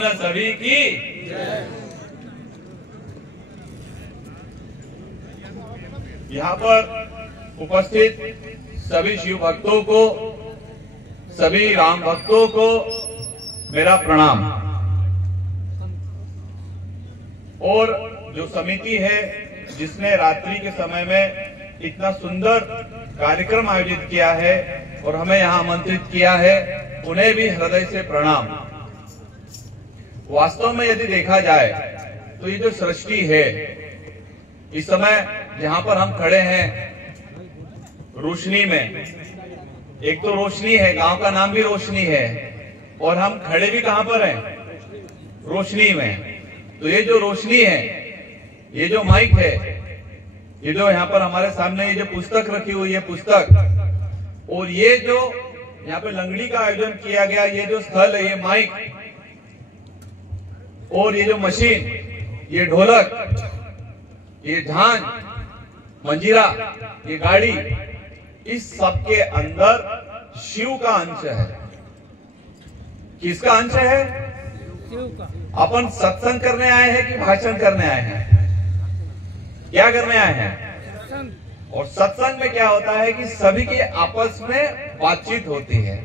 सभी की यहाँ पर उपस्थित सभी शिव भक्तों को, सभी राम भक्तों को मेरा प्रणाम। और जो समिति है जिसने रात्रि के समय में इतना सुंदर कार्यक्रम आयोजित किया है और हमें यहाँ आमंत्रित किया है, उन्हें भी हृदय से प्रणाम। वास्तव में यदि देखा जाए तो ये जो सृष्टि है, इस समय जहां पर हम खड़े हैं रोशनी में, एक तो रोशनी है, गांव का नाम भी रोशनी है, और हम खड़े भी कहां पर हैं? रोशनी में। तो ये जो रोशनी है, ये जो माइक है, ये जो यहाँ पर हमारे सामने ये जो पुस्तक रखी हुई है, पुस्तक, और ये जो यहाँ पे लंगड़ी का आयोजन किया गया, ये जो स्थल है, ये माइक, और ये जो मशीन, ये ढोलक, ये झांझ, मंजीरा, ये गाड़ी, इस सब के अंदर शिव का अंश है। किसका अंश है? शिव का। अपन सत्संग करने आए हैं कि भाषण करने आए हैं? क्या करने आए हैं? और सत्संग में क्या होता है कि सभी के आपस में बातचीत होती है।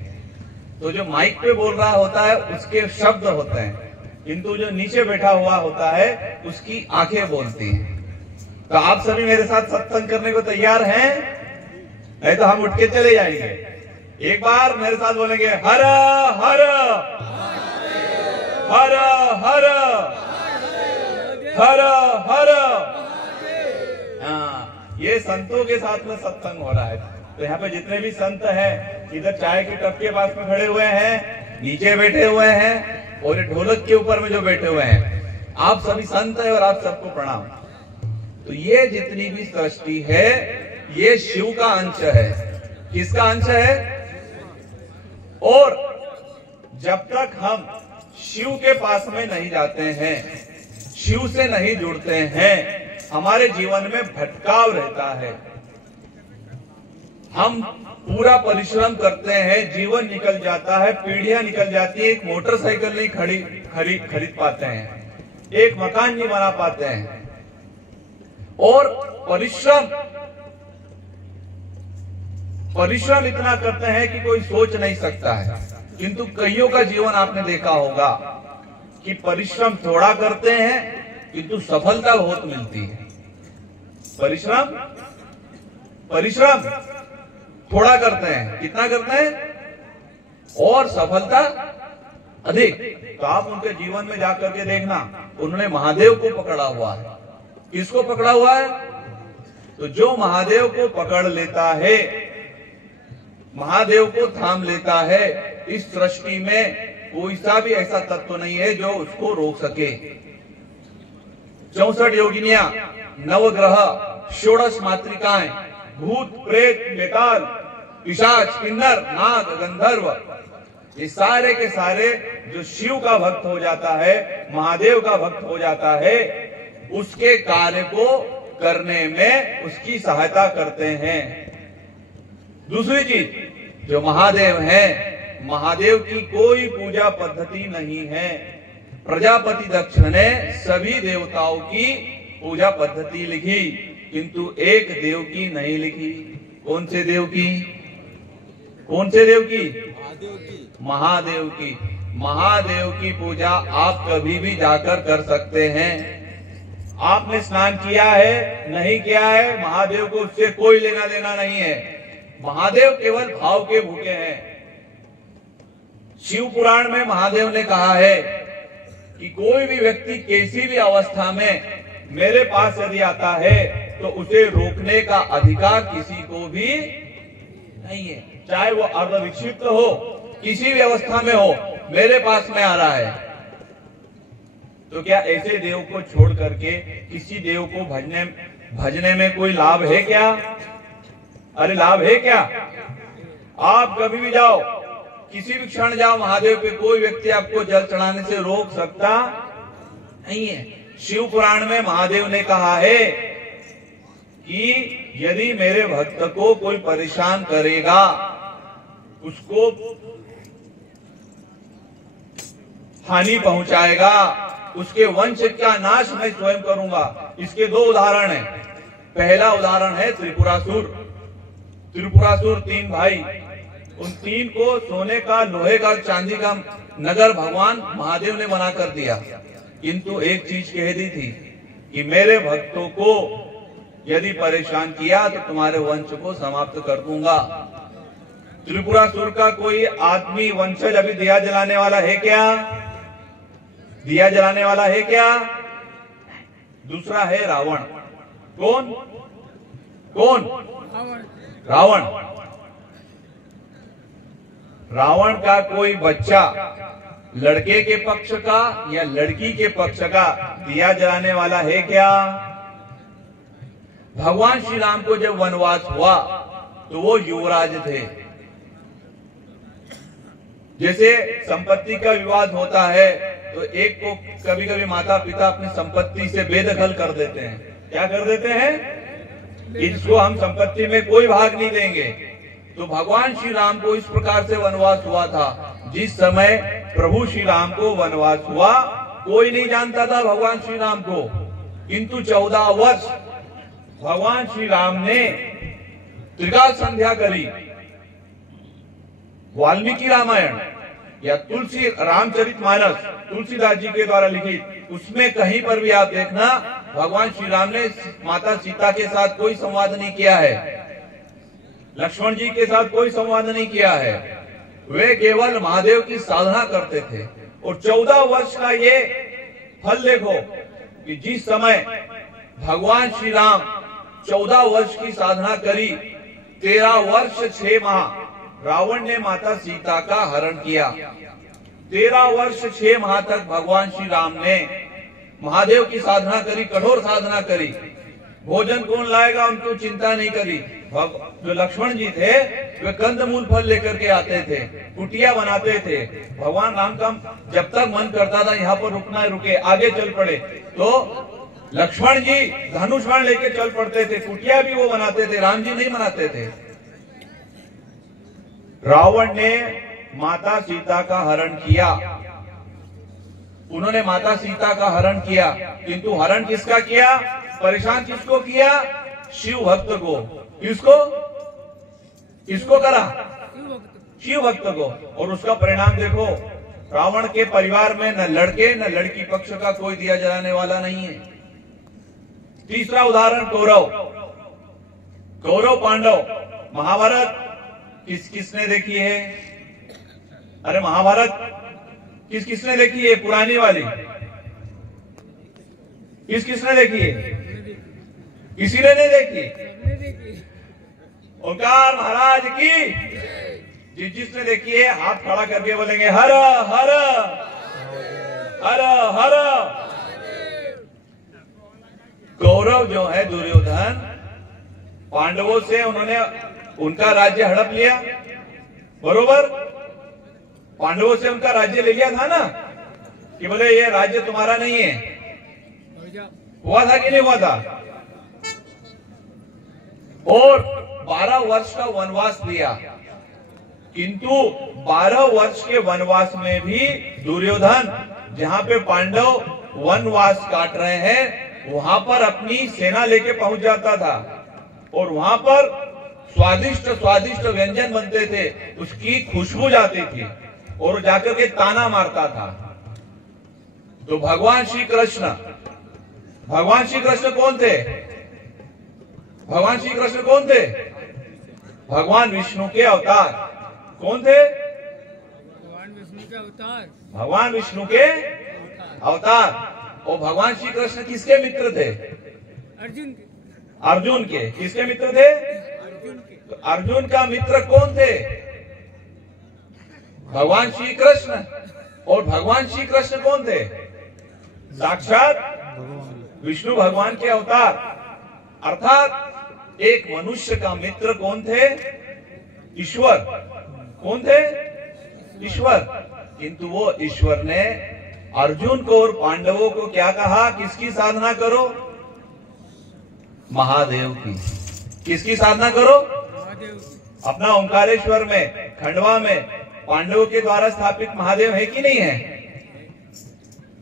तो जो माइक पे बोल रहा होता है उसके शब्द होते हैं, किंतु जो नीचे बैठा हुआ होता है उसकी आंखें बोलती हैं। तो आप सभी मेरे साथ सत्संग करने को तैयार हैं? नहीं तो हम उठ के चले जाएंगे। एक बार मेरे साथ बोलेंगे, हर हर हर हर हर हर। हाँ, ये संतों के साथ में सत्संग हो रहा है। तो यहाँ पे जितने भी संत हैं, इधर चाय के टप के पास में खड़े हुए हैं, नीचे बैठे हुए हैं, और ये ढोलक के ऊपर में जो बैठे हुए हैं, आप सभी संत हैं और आप सबको प्रणाम। तो ये जितनी भी सृष्टि है, ये शिव का अंश है। किसका अंश है? और जब तक हम शिव के पास में नहीं जाते हैं, शिव से नहीं जुड़ते हैं, हमारे जीवन में भटकाव रहता है। हम पूरा परिश्रम करते हैं, जीवन निकल जाता है, पीढ़ियां निकल जाती है, एक मोटरसाइकिल नहीं खरीद पाते हैं, एक मकान नहीं बना पाते हैं। और परिश्रम इतना करते हैं कि कोई सोच नहीं सकता है। किंतु कईयों का जीवन आपने देखा होगा कि परिश्रम थोड़ा करते हैं किंतु सफलता बहुत मिलती है। परिश्रम थोड़ा करते हैं, कितना करते हैं, और सफलता अधिक। तो आप उनके जीवन में जाकर के देखना, उन्होंने महादेव को पकड़ा हुआ है। किसको पकड़ा हुआ है? तो जो महादेव को पकड़ लेता है, महादेव को थाम लेता है, इस सृष्टि में कोई सा भी ऐसा तत्व नहीं है जो उसको रोक सके। 64 योगिनियां, नवग्रह, 16 मातृकाएं, भूत, प्रेत, बेताल, पिशाच, किन्नर, नाग, गंधर्व, ये सारे के सारे जो शिव का भक्त हो जाता है, महादेव का भक्त हो जाता है, उसके कार्य को करने में उसकी सहायता करते हैं। दूसरी चीज, जो महादेव हैं, महादेव की कोई पूजा पद्धति नहीं है। प्रजापति दक्ष ने सभी देवताओं की पूजा पद्धति लिखी, किंतु एक देव की नहीं लिखी। कौन से देव की? कौन से देव की? महादेव की। महादेव की पूजा आप कभी भी जाकर कर सकते हैं। आपने स्नान किया है, नहीं किया है, महादेव को उससे कोई लेना देना नहीं है। महादेव केवल भाव के भूखे हैं। शिव पुराण में महादेव ने कहा है कि कोई भी व्यक्ति किसी भी अवस्था में मेरे पास यदि आता है तो उसे रोकने का अधिकार किसी को भी नहीं है। चाहे वो अर्धविक्षिप्त हो, किसी भी अवस्था में हो, मेरे पास में आ रहा है। तो क्या ऐसे देव को छोड़ करके किसी देव को भजने में कोई लाभ है क्या? अरे लाभ है क्या? आप कभी भी जाओ, किसी भी क्षण जाओ महादेव पे, कोई व्यक्ति आपको जल चढ़ाने से रोक सकता नहीं है। शिव पुराण में महादेव ने कहा है कि यदि मेरे भक्त को कोई परेशान करेगा, उसको हानि पहुंचाएगा, उसके वंश का नाश मैं स्वयं करूंगा। इसके दो उदाहरण हैं। पहला उदाहरण है त्रिपुरासुर। त्रिपुरासुर 3 भाई, उन 3 को सोने का, लोहे का, चांदी का नगर भगवान महादेव ने बना कर दिया, किंतु एक चीज कह दी थी कि मेरे भक्तों को यदि परेशान किया तो तुम्हारे वंश को समाप्त कर दूंगा। त्रिपुरासुर का कोई आदमी वंशज अभी दिया जलाने वाला है क्या? दिया जलाने वाला है क्या? दूसरा है रावण। कौन? कौन? रावण। रावण का कोई बच्चा लड़के के पक्ष का या लड़की के पक्ष का दिया जलाने वाला है क्या? भगवान श्री राम को जब वनवास हुआ तो वो युवराज थे। जैसे संपत्ति का विवाद होता है तो एक को कभी कभी माता पिता अपनी संपत्ति से बेदखल कर देते हैं। क्या कर देते हैं? इसको हम संपत्ति में कोई भाग नहीं देंगे। तो भगवान श्री राम को इस प्रकार से वनवास हुआ था। जिस समय प्रभु श्री राम को वनवास हुआ कोई नहीं जानता था भगवान श्री राम को, किंतु 14 वर्ष भगवान श्री राम ने त्रिकाल संध्या करी। वाल्मीकि रामायण या तुलसी रामचरितमानस तुलसीदास जी के द्वारा लिखित, उसमें कहीं पर भी आप देखना भगवान श्री राम ने माता सीता के साथ कोई संवाद नहीं किया है, लक्ष्मण जी के साथ कोई संवाद नहीं किया है। वे केवल महादेव की साधना करते थे। और 14 वर्ष का ये फल देखो कि जिस समय भगवान श्री राम 14 वर्ष की साधना करी, 13 वर्ष 6 माह रावण ने माता सीता का हरण किया। 13 वर्ष 6 माह तक भगवान श्री राम ने महादेव की साधना करी, कठोर साधना करी। भोजन कौन लाएगा उनको चिंता नहीं करी। जो लक्ष्मण जी थे वे कंदमूल फल लेकर के आते थे, कुटिया बनाते थे। भगवान राम का जब तक मन करता था यहाँ पर रुकना है रुके, आगे चल पड़े, तो लक्ष्मण जी धनुष बाण लेके चल पड़ते थे। कुटिया भी वो बनाते थे, राम जी नहीं बनाते थे। रावण ने माता सीता का हरण किया, उन्होंने माता सीता का हरण किया, किंतु हरण किसका किया? परेशान किसको किया? शिव भक्त को। किसको? किसको करा? शिव भक्त को। और उसका परिणाम देखो, रावण के परिवार में न लड़के न लड़की पक्ष का कोई दिया जलाने वाला नहीं है। तीसरा उदाहरण कौरव। कौरव पांडव। महाभारत किसने देखी है? अरे महाभारत किसने देखी है? पुरानी वाली किसने देखी है? किसी ने नहीं देखी। ओंकार महाराज की। जिसने देखी है हाथ खड़ा करके बोलेंगे हर हर हर हर। कौरव जो है दुर्योधन, पांडवों से उन्होंने उनका राज्य हड़प लिया, बरोबर? पांडवों से उनका राज्य ले लिया था ना, कि बोले ये राज्य तुम्हारा नहीं है। हुआ था कि नहीं हुआ था? और 12 वर्ष का वनवास दिया, किंतु 12 वर्ष के वनवास में भी दुर्योधन जहां पे पांडव वनवास काट रहे हैं वहां पर अपनी सेना लेके पहुंच जाता था, और वहां पर स्वादिष्ट स्वादिष्ट व्यंजन बनते थे, उसकी खुशबू जाती थी, और जाकर के ताना मारता था। तो भगवान श्री कृष्ण कौन थे? भगवान श्री कृष्ण कौन थे? भगवान विष्णु के अवतार। कौन थे? भगवान विष्णु के अवतार। भगवान विष्णु के अवतार। और भगवान श्री कृष्ण किसके मित्र थे? अर्जुन के। अर्जुन के। किसके मित्र थे? अर्जुन के। तो अर्जुन का मित्र कौन थे? भगवान श्री कृष्ण। और भगवान श्री कृष्ण कौन थे? साक्षात विष्णु भगवान के अवतार। अर्थात एक मनुष्य का मित्र कौन थे? ईश्वर। कौन थे? ईश्वर। किंतु वो ईश्वर ने अर्जुन को और पांडवों को क्या कहा? किसकी साधना करो? महादेव की। किसकी साधना करो? महादेव की। अपना ओंकारेश्वर में, खंडवा में पांडवों के द्वारा स्थापित महादेव है कि नहीं है?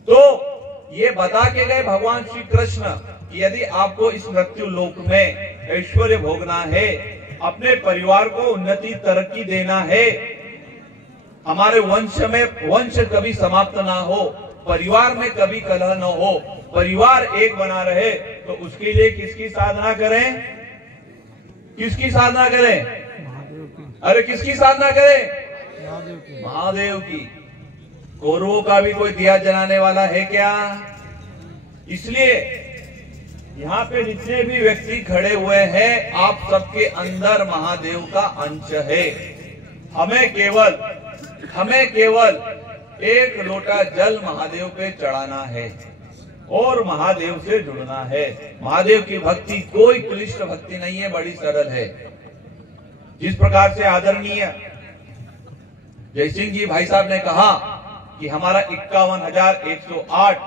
तो ये बता के गए भगवान श्री कृष्ण कि यदि आपको इस मृत्यु लोक में ऐश्वर्य भोगना है, अपने परिवार को उन्नति तरक्की देना है, हमारे वंश कभी समाप्त ना हो, परिवार में कभी कलह न हो, परिवार एक बना रहे, तो उसके लिए किसकी साधना करें? किसकी साधना करें? अरे किसकी साधना करें? महादेव की। कौरवों का भी कोई दिया जलाने वाला है क्या? इसलिए यहाँ पे जितने भी व्यक्ति खड़े हुए हैं, आप सबके अंदर महादेव का अंश है। हमें केवल एक लोटा जल महादेव पे चढ़ाना है और महादेव से जुड़ना है। महादेव की भक्ति कोई क्लिष्ट भक्ति नहीं है, बड़ी सरल है। जिस प्रकार से आदरणीय जयसिंह जी भाई साहब ने कहा कि हमारा 51,108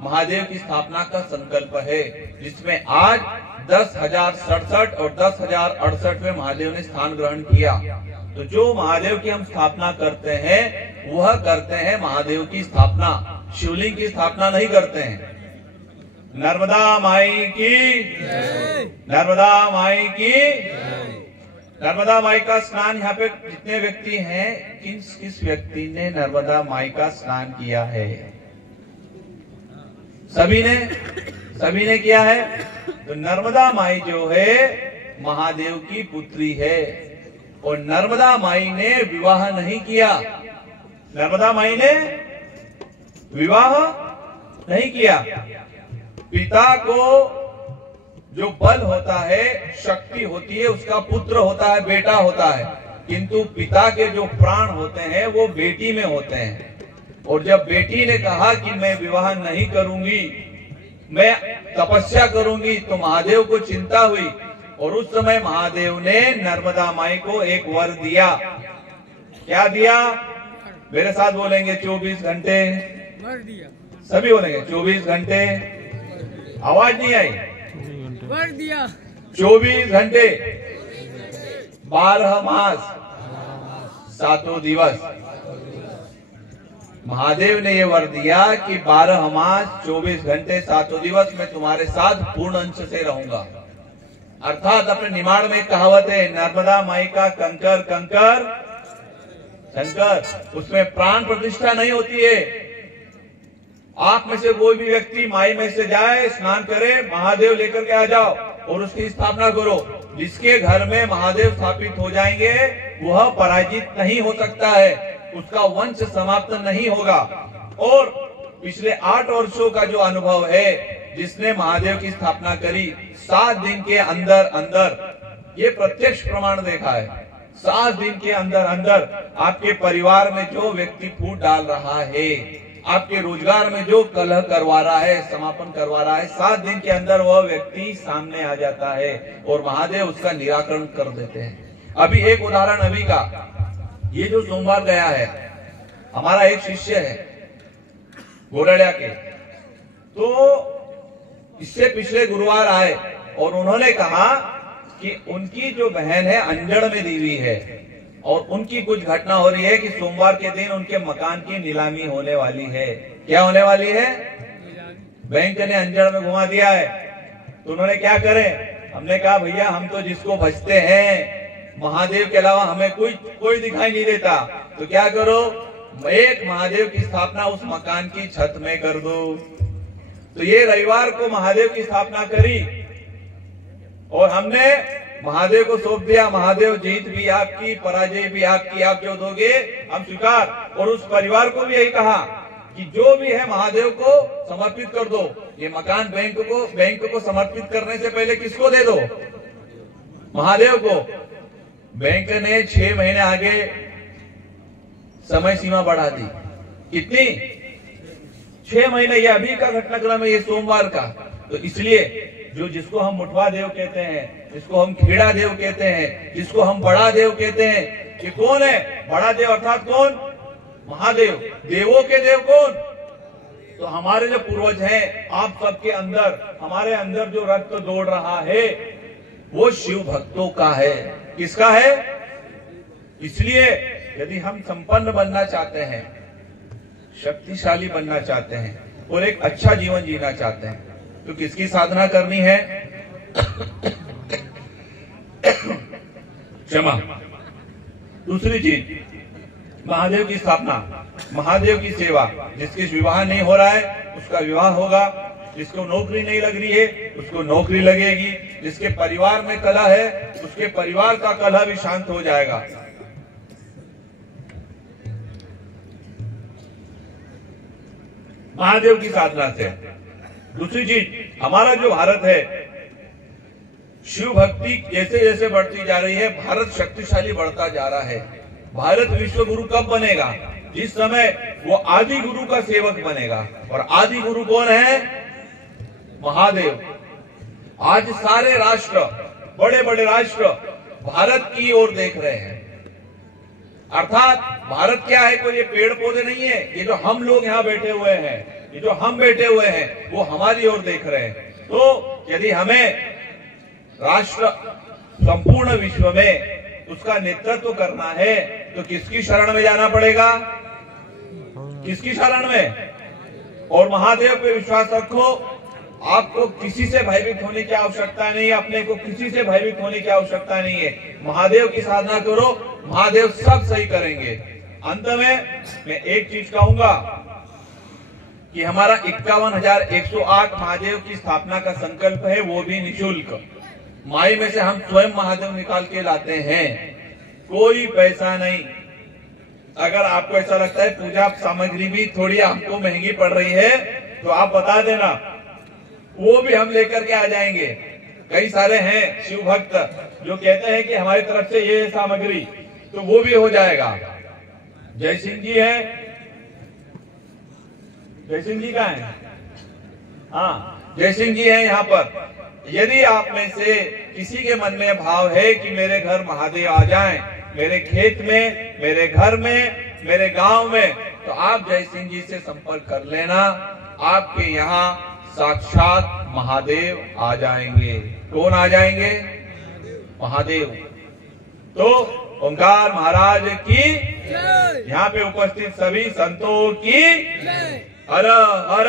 महादेव की स्थापना का संकल्प है, जिसमें आज 10,067 और 10,068 महादेव ने स्थान ग्रहण किया। तो जो महादेव की हम स्थापना करते हैं, वह करते हैं महादेव की स्थापना, शिवलिंग की स्थापना नहीं करते हैं। नर्मदा माई की, नर्मदा माई की। नर्मदा माई का स्नान यहाँ पे जितने व्यक्ति हैं, किस व्यक्ति ने नर्मदा माई का स्नान किया है? सभी ने किया है। तो नर्मदा माई जो है महादेव की पुत्री है, और नर्मदा माई ने विवाह नहीं किया। नर्मदा माई ने विवाह नहीं किया। पिता को जो बल होता है, शक्ति होती है, उसका पुत्र होता है, बेटा होता है, किंतु पिता के जो प्राण होते हैं वो बेटी में होते हैं। और जब बेटी ने कहा कि मैं विवाह नहीं करूंगी, मैं तपस्या करूंगी, तो महादेव को चिंता हुई, और उस समय महादेव ने नर्मदा माई को एक वर दिया। क्या दिया? मेरे साथ बोलेंगे 24 घंटे। वर दिया। सभी बोलेंगे 24 घंटे। आवाज नहीं आई। वर दिया। 24 घंटे, 12 मास, 7 दिवस। महादेव ने ये वर दिया कि 12 मास, 24 घंटे, 7 दिवस मैं तुम्हारे साथ पूर्ण अंश से रहूंगा। अर्थात अपने निमाड़ में एक कहावत है, नर्मदा माई का कंकर कंकर शंकर, उसमें प्राण प्रतिष्ठा नहीं होती है। आप में से कोई भी व्यक्ति माई में से जाए, स्नान करे, महादेव लेकर के आ जाओ और उसकी स्थापना करो। जिसके घर में महादेव स्थापित हो जाएंगे, वह पराजित नहीं हो सकता है, उसका वंश समाप्त नहीं होगा। और पिछले 8 वर्षों का जो अनुभव है, जिसने महादेव की स्थापना करी, 7 दिन के अंदर अंदर, ये प्रत्यक्ष प्रमाण देखा है, 7 दिन के अंदर अंदर आपके परिवार में जो व्यक्ति फूट डाल रहा है, आपके रोजगार में जो कलह करवा रहा है, समापन करवा रहा है, 7 दिन के अंदर वह व्यक्ति सामने आ जाता है और महादेव उसका निराकरण कर देते हैं। अभी एक उदाहरण अभी का, ये जो सोमवार गया है, हमारा एक शिष्य है गोरड़िया के, तो इससे पिछले गुरुवार आए और उन्होंने कहा कि उनकी जो बहन है अंजड़ में दी हुई है, और उनकी कुछ घटना हो रही है कि सोमवार के दिन उनके मकान की नीलामी होने वाली है। क्या होने वाली है? बैंक ने अंजड़ में घुमा दिया है। तो उन्होंने क्या करें? हमने कहा भैया हम तो जिसको भजते हैं, महादेव के अलावा हमें कोई दिखाई नहीं देता, तो क्या करो, एक महादेव की स्थापना उस मकान की छत में कर दो। तो ये रविवार को महादेव की स्थापना करी और हमने महादेव को सौंप दिया। महादेव, जीत भी आपकी, पराजय भी आपकी, आप जो दोगे हम स्वीकार। और उस परिवार को भी यही कहा कि जो भी है महादेव को समर्पित कर दो। ये मकान बैंक को समर्पित करने से पहले किसको दे दो? महादेव को। बैंक ने 6 महीने आगे समय सीमा बढ़ा दी। कितनी? 6 महीने। ये अभी का घटनाक्रम है, ये सोमवार का। तो इसलिए जिसको हम मुठवा देव कहते हैं, जिसको हम खेड़ा देव कहते हैं, जिसको हम बड़ा देव कहते हैं, ये कौन है? बड़ा देव अर्थात कौन? महादेव। देवों के देव कौन? तो हमारे जो पूर्वज हैं, आप सबके अंदर, हमारे अंदर जो रक्त दौड़ रहा है, वो शिव भक्तों का है। किसका है? इसलिए यदि हम संपन्न बनना चाहते हैं, शक्तिशाली बनना चाहते हैं, और एक अच्छा जीवन जीना चाहते हैं तो किसकी साधना करनी है? क्षमा। दूसरी चीज, महादेव की स्थापना, महादेव की सेवा। जिसके विवाह नहीं हो रहा है उसका विवाह होगा, जिसको नौकरी नहीं लग रही है उसको नौकरी लगेगी, जिसके परिवार में कलह है उसके परिवार का कलह भी शांत हो जाएगा। महादेव की साधना से। दूसरी चीज, हमारा जो भारत है, शिव भक्ति जैसे जैसे बढ़ती जा रही है, भारत शक्तिशाली बढ़ता जा रहा है। भारत विश्व गुरु कब बनेगा? जिस समय वो आदि गुरु का सेवक बनेगा। और आदि गुरु कौन है? महादेव। आज सारे राष्ट्र, बड़े बड़े राष्ट्र भारत की ओर देख रहे हैं। अर्थात भारत क्या है? कोई ये पेड़ पौधे नहीं है, ये जो हम लोग यहाँ बैठे हुए हैं, ये जो हम बैठे हुए हैं वो हमारी ओर देख रहे हैं। तो यदि हमें राष्ट्र संपूर्ण विश्व में उसका नेतृत्व करना है तो किसकी शरण में जाना पड़ेगा? किसकी शरण में? और महादेव पे विश्वास रखो। आपको किसी से भयभीत होने की आवश्यकता नहीं है, अपने को किसी से भयभीत होने की आवश्यकता नहीं है। महादेव की साधना करो, महादेव सब सही करेंगे। अंत में मैं एक चीज कहूंगा कि हमारा 51,108 महादेव की स्थापना का संकल्प है, वो भी निःशुल्क। माई में से हम स्वयं महादेव निकाल के लाते हैं, कोई पैसा नहीं। अगर आपको ऐसा लगता है पूजा सामग्री भी थोड़ी हमको महंगी पड़ रही है तो आप बता देना, वो भी हम लेकर के आ जाएंगे। कई सारे हैं शिव भक्त जो कहते हैं कि हमारी तरफ से ये सामग्री, तो वो भी हो जाएगा। जय सिंह जी है, जय सिंह जी का है, हाँ जय सिंह जी है यहाँ पर। यदि आप में से किसी के मन में भाव है कि मेरे घर महादेव आ जाएं, मेरे खेत में, मेरे घर में, मेरे गांव में, तो आप जय सिंह जी से संपर्क कर लेना। आपके यहाँ साक्षात महादेव आ जाएंगे। कौन आ जाएंगे? महादेव। तो ओंकार महाराज की, यहाँ पे उपस्थित सभी संतों की हर हर